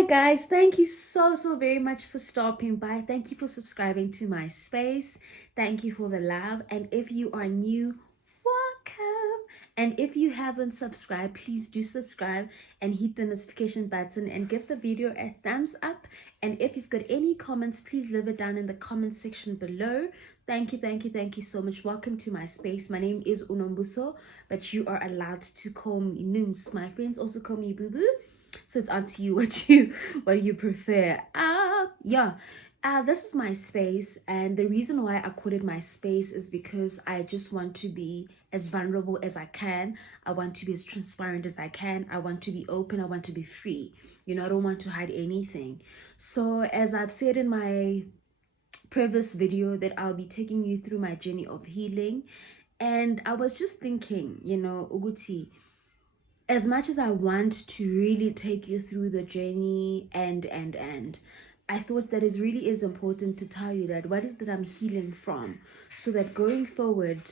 Hi guys, thank you so very much for stopping by. Thank you for subscribing to my space. Thank you for the love. And if you are new, welcome. And if you haven't subscribed, please do subscribe and hit the notification button and give the video a thumbs up. And if you've got any comments, please leave it down in the comment section below. Thank you so much. Welcome to my space. My name is Unombuso, but you are allowed to call me Nooms. My friends also call me Boo Boo. So it's up to you what you prefer. This is my space, and the reason why I call it my space is because I just want to be as vulnerable as I can. I want to be as transparent as I can. I want to be open. I want to be free. I don't want to hide anything. So as I've said in my previous video, that I'll be taking you through my journey of healing. And I was just thinking, Uguti, as much as I want to really take you through the journey and I thought that it really is important to tell you that what is that I'm healing from, so that going forward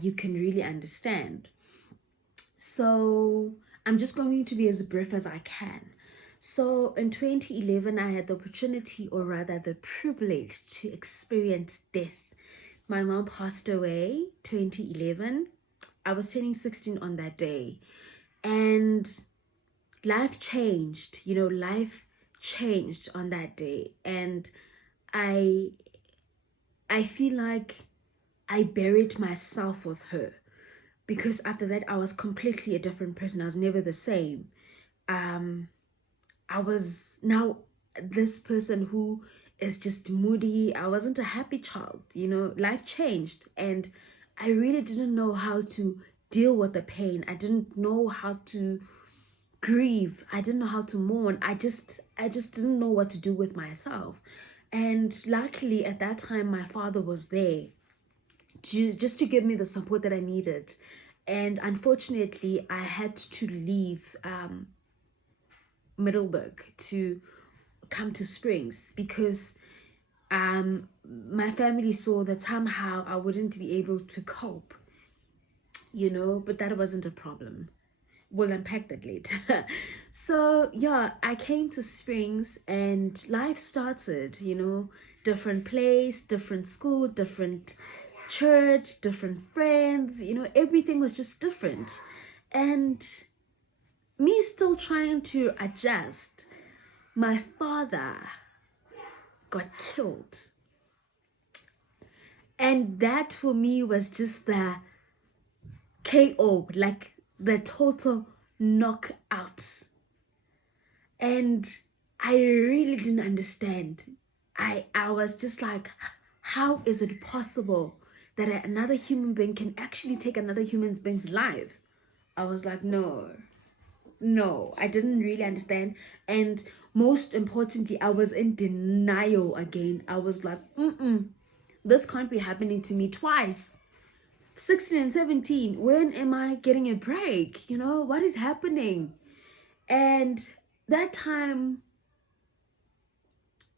you can really understand. So I'm just going to be as brief as I can. So in 2011, I had the opportunity, or rather the privilege, to experience death. My mom passed away 2011. I was turning 16 on that day. And life changed, life changed on that day. And I feel like I buried myself with her, because after that I was completely a different person. I was never the same. I was now this person who is just moody. I wasn't a happy child. Life changed, and I really didn't know how to deal with the pain. I didn't know how to grieve. I didn't know how to mourn. I just didn't know what to do with myself. And luckily at that time my father was there just to give me the support that I needed. And unfortunately I had to leave Middleburg to come to Springs, because my family saw that somehow I wouldn't be able to cope, but that wasn't a problem. We'll unpack that later. So yeah, I came to Springs and life started, different place, different school, different church, different friends, everything was just different. And me still trying to adjust. My father got killed. And that for me was just the KO, like the total knockout. And I really didn't understand. I was just like, how is it possible that another human being can actually take another human being's life? I was like, no, I didn't really understand. And most importantly, I was in denial again. I was like, this can't be happening to me twice. 16 and 17, when am I getting a break? What is happening? And that time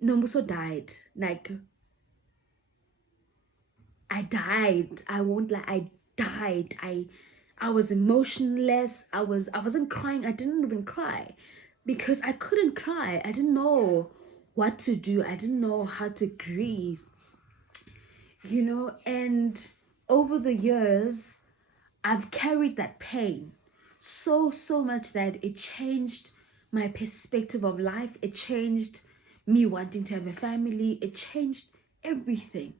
Nombuso died. Like, I died. I won't lie, I died. I was emotionless. I wasn't crying. I didn't even cry because I couldn't cry. I didn't know what to do. I didn't know how to grieve. And over the years I've carried that pain so much that it changed my perspective of life. It changed me wanting to have a family. It changed everything.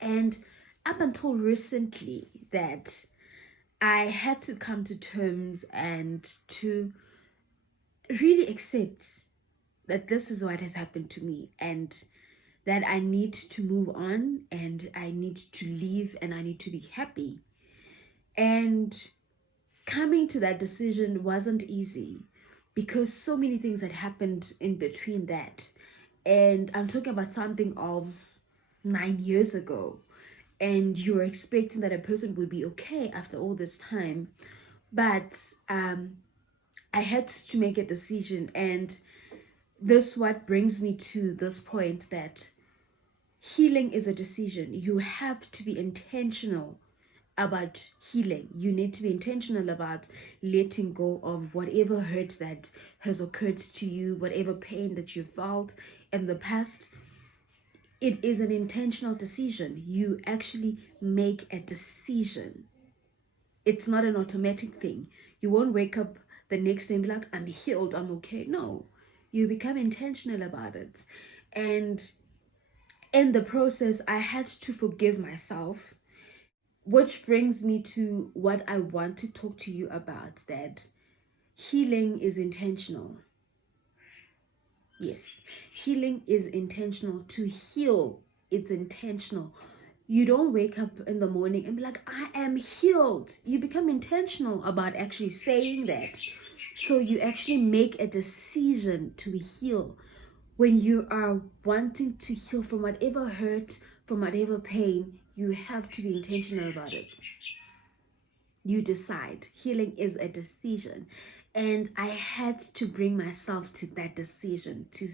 And up until recently, that I had to come to terms and to really accept that this is what has happened to me, and that I need to move on, and I need to leave, and I need to be happy. And coming to that decision wasn't easy, because so many things had happened in between that. And I'm talking about something of 9 years ago, and you're expecting that a person would be okay after all this time. But I had to make a decision, and this what brings me to this point, that healing is a decision. You have to be intentional about healing. You need to be intentional about letting go of whatever hurt that has occurred to you, whatever pain that you felt in the past. It is an intentional decision. You actually make a decision. It's not an automatic thing. You won't wake up the next day and be like, I'm healed, I'm okay. No, you become intentional about it. And in the process, I had to forgive myself, which brings me to what I want to talk to you about, that healing is intentional. Yes, healing is intentional. To heal, it's intentional. You don't wake up in the morning and be like, I am healed. You become intentional about actually saying that. So you actually make a decision to heal. When you are wanting to heal from whatever hurt, from whatever pain, you have to be intentional about it. You decide. Healing is a decision. And I had to bring myself to that decision, to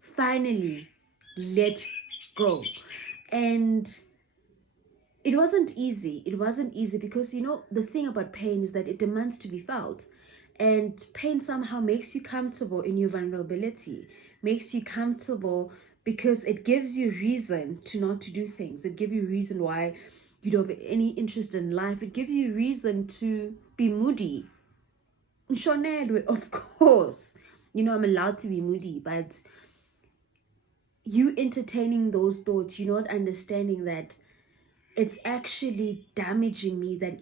finally let go. And it wasn't easy. It wasn't easy because, you know, the thing about pain is that it demands to be felt. And pain somehow makes you comfortable in your vulnerability, makes you comfortable because it gives you reason to not to do things. It gives you reason why you don't have any interest in life. It gives you reason to be moody. Of course, you know, I'm allowed to be moody, but you entertaining those thoughts, you're not understanding that it's actually damaging me than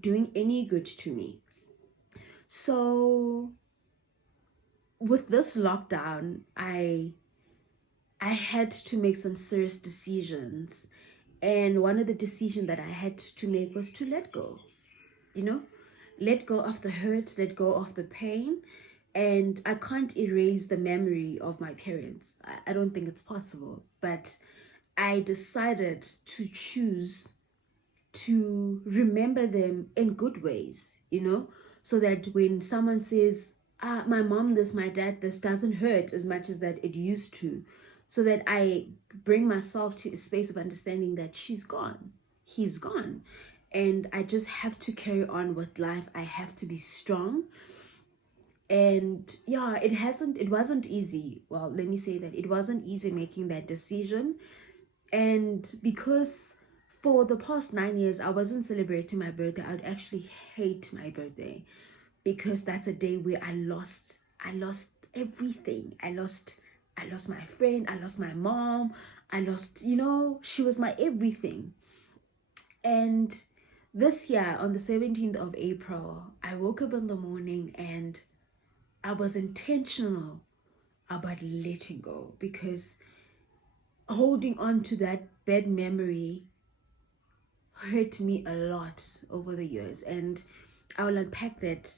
doing any good to me. So with this lockdown, I had to make some serious decisions. And one of the decisions that I had to make was to let go, you know, let go of the hurt, let go of the pain. And I can't erase the memory of my parents. I don't think it's possible. But I decided to choose to remember them in good ways, you know, so that when someone says, my mom this, my dad this, doesn't hurt as much as that it used to, so that I bring myself to a space of understanding that she's gone, he's gone, and I just have to carry on with life. I have to be strong. And yeah, it wasn't easy. Well, let me say that it wasn't easy making that decision. And because for the past 9 years, I wasn't celebrating my birthday. I would actually hate my birthday because that's a day where I lost everything. I lost my friend. I lost my mom. I lost, you know, she was my everything. And this year, on the 17th of April, I woke up in the morning and I was intentional about letting go, because holding on to that bad memory hurt me a lot over the years, and I will unpack that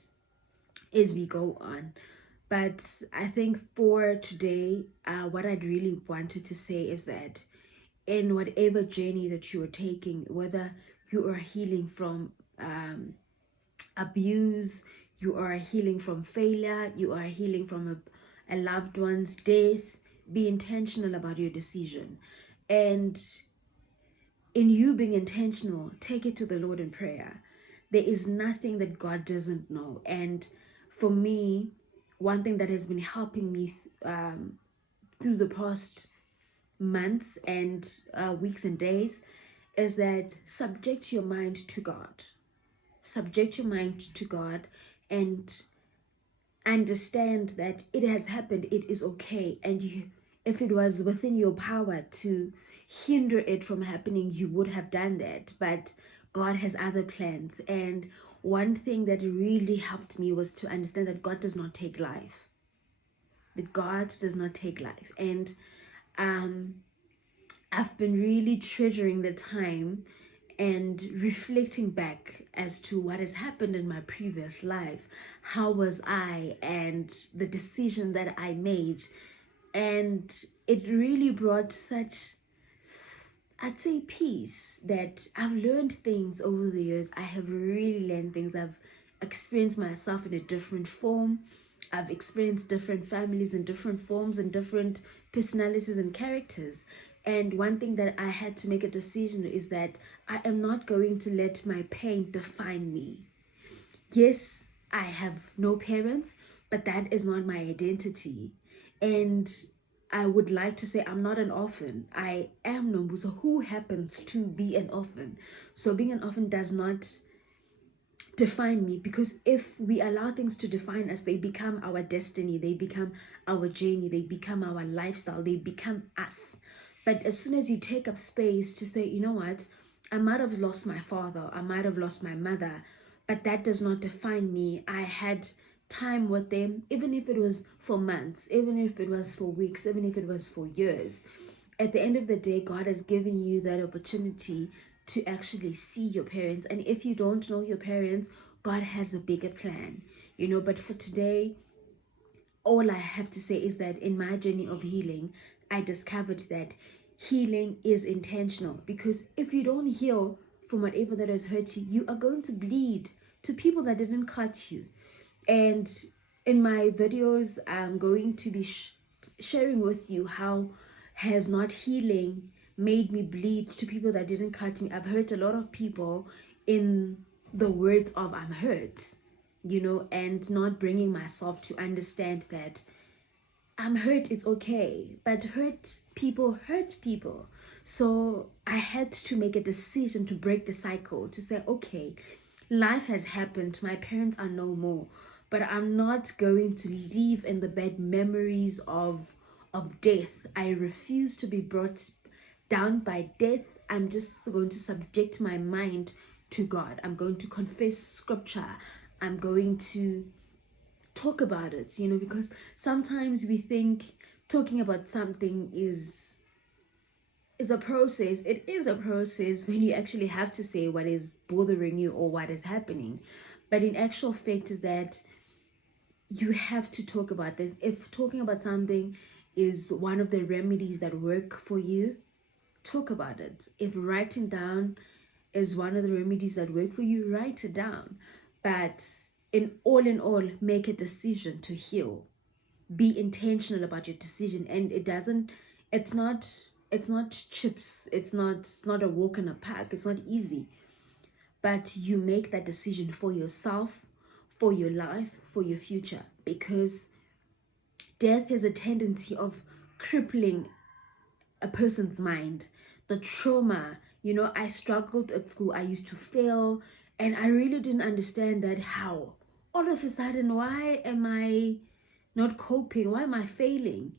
as we go on. But I think for today, what I'd really wanted to say is that in whatever journey that you are taking, whether you are healing from abuse, you are healing from failure, you are healing from a loved one's death, be intentional about your decision. And in you being intentional, take it to the Lord in prayer. There is nothing that God doesn't know. And for me, one thing that has been helping me through the past months and weeks and days is that subject your mind to God. Subject your mind to God and understand that it has happened, it is okay. And if it was within your power to hinder it from happening, you would have done that. But God has other plans. And one thing that really helped me was to understand that God does not take life. That God does not take life. And I've been really treasuring the time and reflecting back as to what has happened in my previous life. How was I, and the decision that I made. And it really brought such, I'd say, peace, that I've learned things over the years. I have really learned things. I've experienced myself in a different form. I've experienced different families in different forms and different personalities and characters. And one thing that I had to make a decision is that I am not going to let my pain define me. Yes, I have no parents, but that is not my identity. And I would like to say I'm not an orphan. I am Nombuso, who happens to be an orphan. So being an orphan does not define me, because if we allow things to define us, they become our destiny, they become our journey, they become our lifestyle, they become us. But as soon as you take up space to say, you know what, I might have lost my father, I might have lost my mother, but that does not define me. I had time with them, even if it was for months, even if it was for weeks, even if it was for years. At the end of the day, God has given you that opportunity to actually see your parents. And if you don't know your parents, God has a bigger plan, you know. But for today, all I have to say is that in my journey of healing, I discovered that healing is intentional, because if you don't heal from whatever that has hurt you, you are going to bleed to people that didn't cut you. And in my videos, I'm going to be sharing with you how has not healing made me bleed to people that didn't cut me. I've hurt a lot of people in the words of I'm hurt, you know, and not bringing myself to understand that I'm hurt, it's okay, but hurt people hurt people. So I had to make a decision to break the cycle, to say, okay, life has happened, my parents are no more, but I'm not going to live in the bad memories of death. I refuse to be brought down by death. I'm just going to subject my mind to God. I'm going to confess scripture. I'm going to talk about it, you know, because sometimes we think talking about something is a process. It is a process when you actually have to say what is bothering you or what is happening. But in actual fact is that you have to talk about this. If talking about something is one of the remedies that work for you, talk about it. If writing down is one of the remedies that work for you, write it down. But in all, make a decision to heal. Be intentional about your decision. And it's not chips. It's not a walk in a park. It's not easy. But you make that decision for yourself, for your life, for your future. Because death has a tendency of crippling a person's mind. The trauma, you know, I struggled at school. I used to fail, and I really didn't understand that how. All of a sudden, why am I not coping? Why am I failing?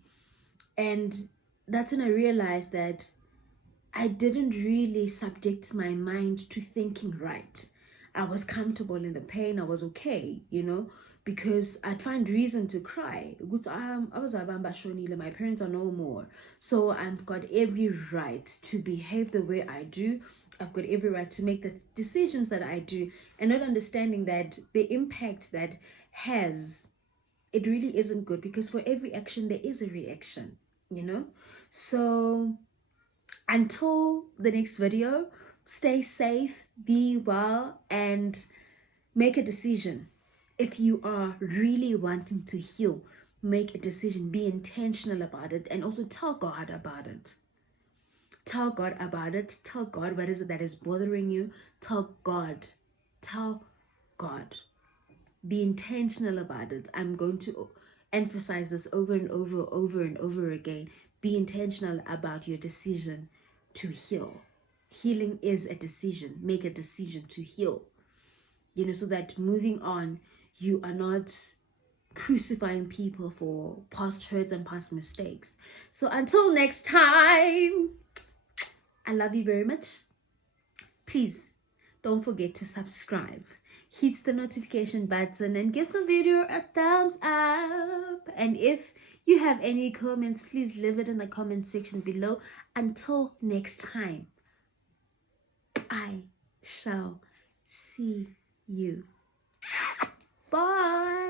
And that's when I realized that I didn't really subject my mind to thinking right. I was comfortable in the pain. I was okay, you know, because I'd find reason to cry. I was my parents are no more. So I've got every right to behave the way I do. I've got every right to make the decisions that I do, and not understanding that the impact that has, it really isn't good, because for every action there is a reaction, you know. So until the next video, stay safe, be well, and make a decision. If you are really wanting to heal, make a decision, be intentional about it, and also tell God about it. Tell God about it. Tell God what is it that is bothering you. Tell God. Tell God. Be intentional about it. I'm going to emphasize this over and over again. Be intentional about your decision to heal. Healing is a decision. Make a decision to heal, you know, so that moving on, you are not crucifying people for past hurts and past mistakes. So until next time, I love you very much. Please don't forget to subscribe, hit the notification button, and give the video a thumbs up. And if you have any comments, please leave it in the comment section below. Until next time, I shall see you. Bye.